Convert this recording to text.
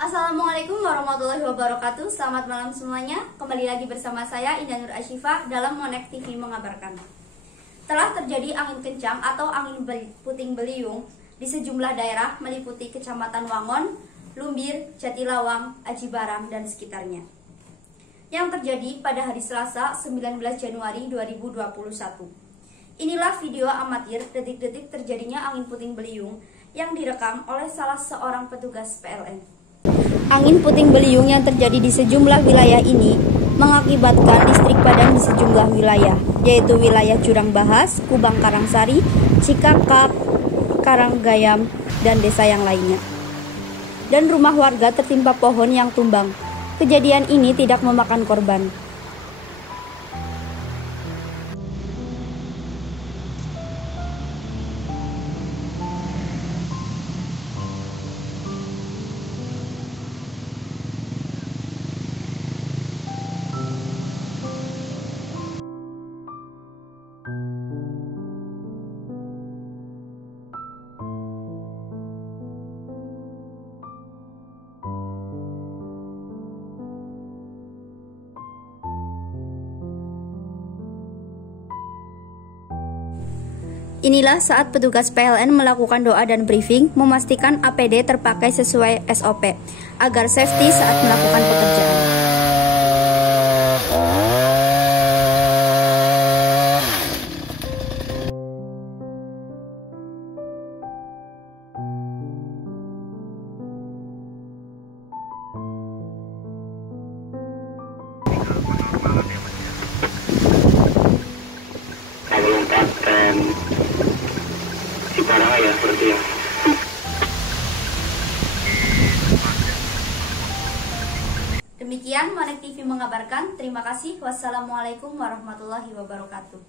Assalamualaikum warahmatullahi wabarakatuh. Selamat malam semuanya. Kembali lagi bersama saya Indah Nur Asyifa dalam Monek TV mengabarkan. Telah terjadi angin kencang atau angin puting beliung di sejumlah daerah meliputi Kecamatan Wangon, Lumbir, Jatilawang, Aji Barang dan sekitarnya. Yang terjadi pada hari Selasa 19 Januari 2021. Inilah video amatir detik-detik terjadinya angin puting beliung yang direkam oleh salah seorang petugas PLN. Angin puting beliung yang terjadi di sejumlah wilayah ini mengakibatkan listrik padam di sejumlah wilayah, yaitu wilayah Jurang Bahas, Kubang Karangsari, Cikakak, Karanggayam, dan desa yang lainnya. Dan rumah warga tertimpa pohon yang tumbang. Kejadian ini tidak memakan korban. Inilah saat petugas PLN melakukan doa dan briefing memastikan APD terpakai sesuai SOP agar safety saat melakukan pekerjaan. Ya, seperti ya. Demikian Monek TV mengabarkan. Terima kasih. Wassalamualaikum warahmatullahi wabarakatuh.